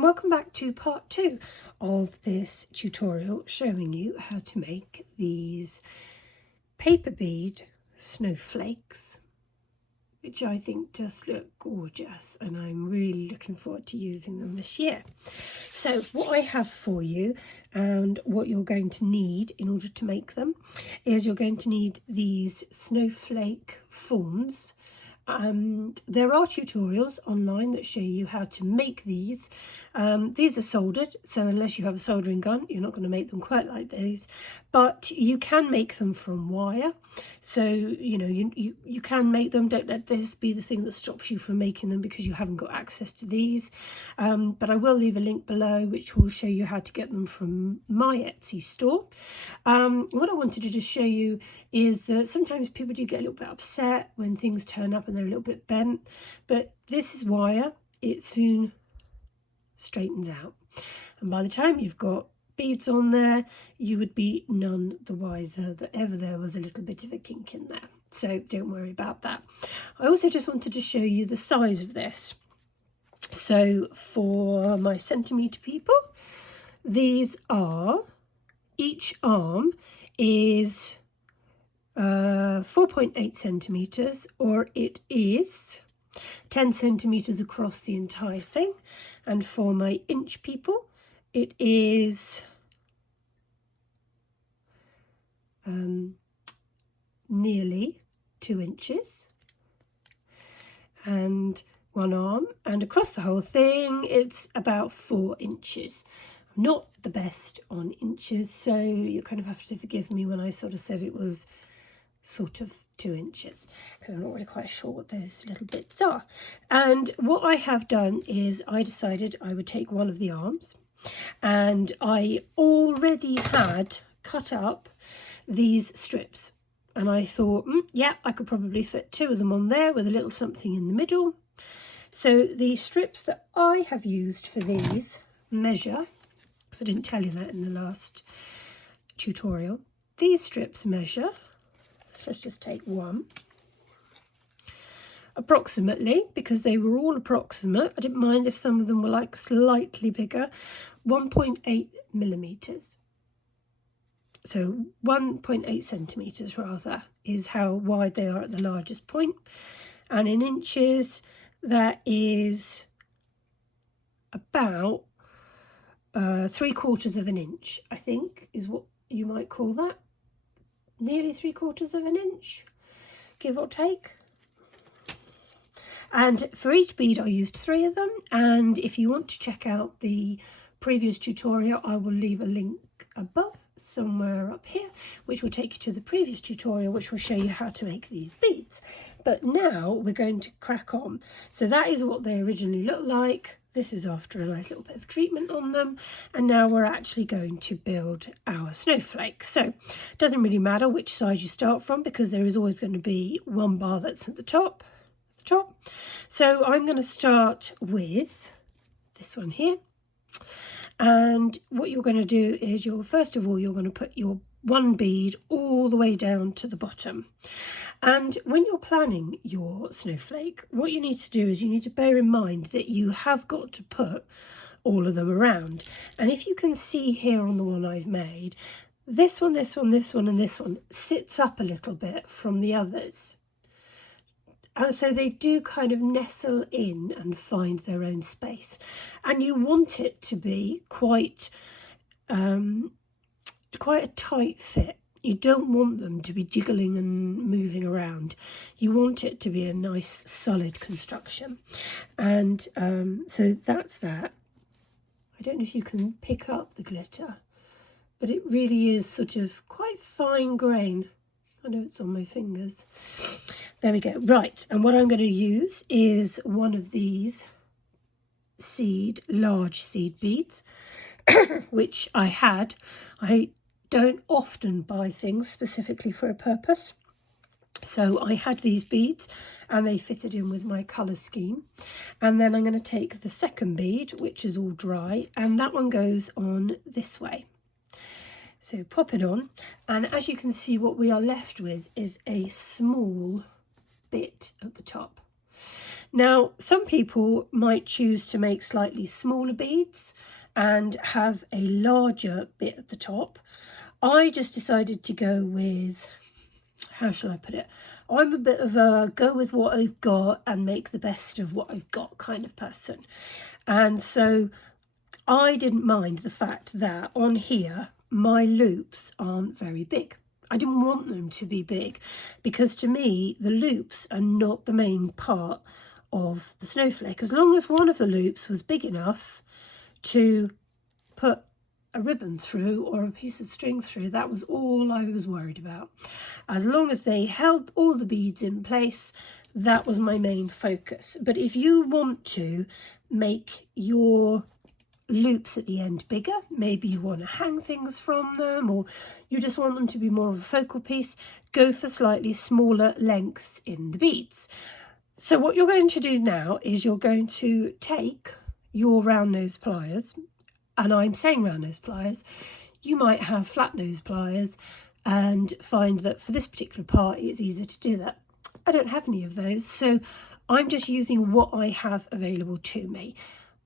and welcome back to part 2 of this tutorial showing you how to make these paper bead snowflakes, which I think just look gorgeous, and I'm really looking forward to using them this year. So what I have for you and what you're going to need in order to make them is you're going to need these snowflake forms. There are tutorials online that show you how to make these. These are soldered, so unless you have a soldering gun, you're not going to make them quite like these, but you can make them from wire. So you can make them. Don't let this be the thing that stops you from making them because you haven't got access to these, but I will leave a link below which will show you how to get them from my Etsy store. What I wanted to just show you is that sometimes people do get a little bit upset when things turn up and they're a little bit bent, but this is wire. It soon straightens out, and by the time you've got beads on there, you would be none the wiser that ever there was a little bit of a kink in there. So don't worry about that. I also just wanted to show you the size of this. So for my centimetre people, these are, each arm is 4.8 centimetres, or it is 10 centimetres across the entire thing. And for my inch people, it is nearly 2 inches, and one arm, and across the whole thing it's about 4 inches. I'm not the best on inches, so you kind of have to forgive me when I sort of said it was sort of 2 inches, because I'm not really quite sure what those little bits are. And what I have done is I decided I would take one of the arms, and I already had cut up these strips, and I thought, yeah, I could probably fit 2 of them on there with a little something in the middle. So the strips that I have used for these measure, because I didn't tell you that in the last tutorial, these strips measure, let's just take one, approximately, because they were all approximate, I didn't mind if some of them were like slightly bigger, 1.8 millimeters. So 1.8 centimeters rather is how wide they are at the largest point, and in inches that is about 3/4 of an inch, I think is what you might call that. Nearly 3/4 of an inch, give or take. And for each bead I used 3 of them, and if you want to check out the previous tutorial, I will leave a link above somewhere up here which will take you to the previous tutorial which will show you how to make these beads. But now we're going to crack on. So that is what they originally look like. This is after a nice little bit of treatment on them, and now we're actually going to build our snowflake. So it doesn't really matter which side you start from, because there is always going to be one bar that's at the top. So I'm going to start with this one here, and what you're going to do is first of all you're going to put your one bead all the way down to the bottom. And when you're planning your snowflake, what you need to do is you need to bear in mind that you have got to put all of them around. And if you can see here on the one I've made, this one, this one, this one and this one sits up a little bit from the others. And so they do kind of nestle in and find their own space. And you want it to be quite a tight fit. You don't want them to be jiggling and moving around. You want it to be a nice solid construction. And so that's that. I don't know if you can pick up the glitter, but it really is sort of quite fine grain. I know it's on my fingers. There we go. Right, and what I'm going to use is one of these large seed beads, which I had. I don't often buy things specifically for a purpose, so I had these beads and they fitted in with my colour scheme. And then I'm going to take the second bead, which is all dry, and that one goes on this way. So pop it on, and as you can see, what we are left with is a small bit at the top. Now, some people might choose to make slightly smaller beads and have a larger bit at the top. I just decided to go with, how shall I put it? I'm a bit of a go with what I've got and make the best of what I've got kind of person. And so I didn't mind the fact that on here, my loops aren't very big. I didn't want them to be big because to me, the loops are not the main part of the snowflake. As long as one of the loops was big enough to put a ribbon through or a piece of string through, that was all I was worried about. As long as they held all the beads in place, that was my main focus. But if you want to make your loops at the end bigger, maybe you want to hang things from them, or you just want them to be more of a focal piece, go for slightly smaller lengths in the beads. So what you're going to do now is you're going to take your round nose pliers, and I'm saying round nose pliers, you might have flat nose pliers and find that for this particular part it's easier to do that. I don't have any of those, so I'm just using what I have available to me.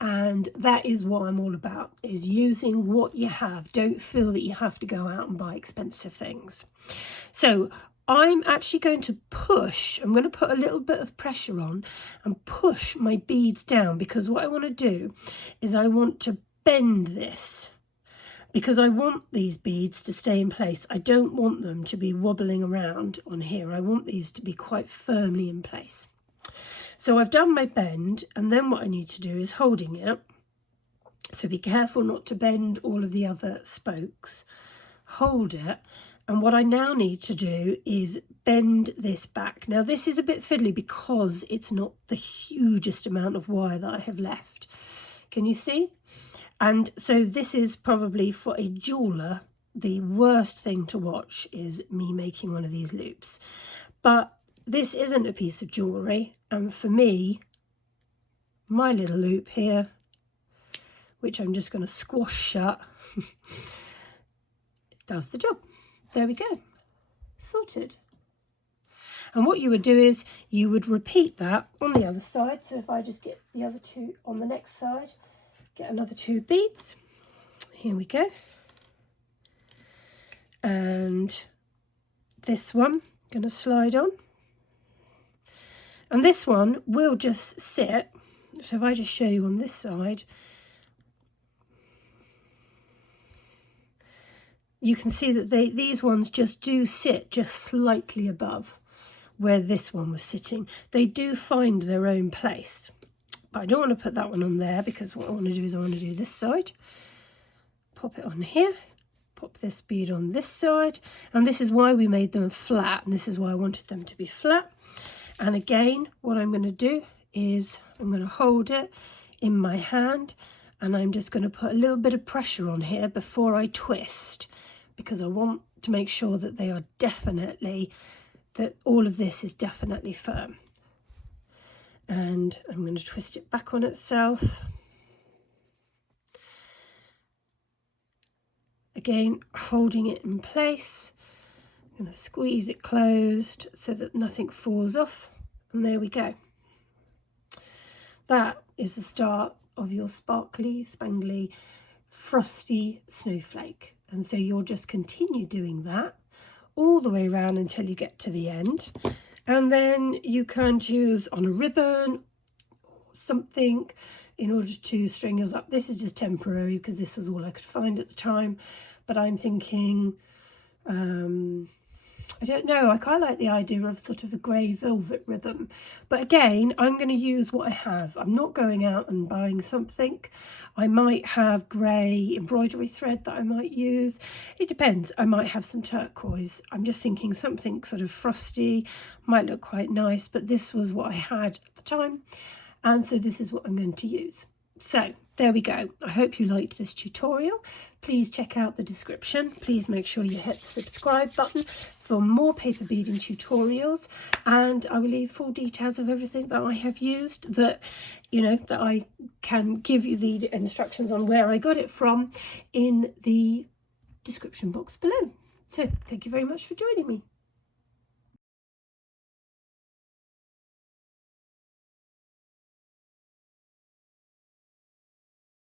And that is what I'm all about, is using what you have. Don't feel that you have to go out and buy expensive things. So I'm actually going to push, I'm going to put a little bit of pressure on and push my beads down, because what I want to do is I want to bend this, because I want these beads to stay in place. I don't want them to be wobbling around on here. I want these to be quite firmly in place. So I've done my bend, and then what I need to do is holding it. So be careful not to bend all of the other spokes. Hold it. And what I now need to do is bend this back. Now this is a bit fiddly because it's not the hugest amount of wire that I have left. Can you see? And so this is probably, for a jeweler, the worst thing to watch is me making one of these loops. But this isn't a piece of jewellery, and for me, my little loop here, which I'm just going to squash shut, does the job. There we go, sorted. And what you would do is you would repeat that on the other side. So if I just get the other two on the next side, get another 2 beads, here we go, and this one going to slide on. And this one will just sit. So if I just show you on this side, you can see that these ones just do sit just slightly above where this one was sitting. They do find their own place. But I don't want to put that one on there, because what I want to do is I want to do this side. Pop it on here. Pop this bead on this side. And this is why we made them flat. And this is why I wanted them to be flat. And again, what I'm going to do is I'm going to hold it in my hand, and I'm just going to put a little bit of pressure on here before I twist, because I want to make sure that they are definitely, that all of this is definitely firm. And I'm going to twist it back on itself. Again, holding it in place. I'm going to squeeze it closed so that nothing falls off, and there we go. That is the start of your sparkly, spangly, frosty snowflake. And so you'll just continue doing that all the way around until you get to the end. And then you can choose on a ribbon or something in order to string yours up. This is just temporary because this was all I could find at the time, but I'm thinking, I don't know, I quite like the idea of sort of a grey velvet ribbon. But again, I'm going to use what I have. I'm not going out and buying something. I might have grey embroidery thread that I might use. It depends. I might have some turquoise. I'm just thinking something sort of frosty, might look quite nice, but this was what I had at the time. And so this is what I'm going to use. So there we go. I hope you liked this tutorial. Please check out the description. Please make sure you hit the subscribe button for more paper beading tutorials, and I will leave full details of everything that I have used, that that I can give you the instructions on where I got it from in the description box below. So thank you very much for joining me.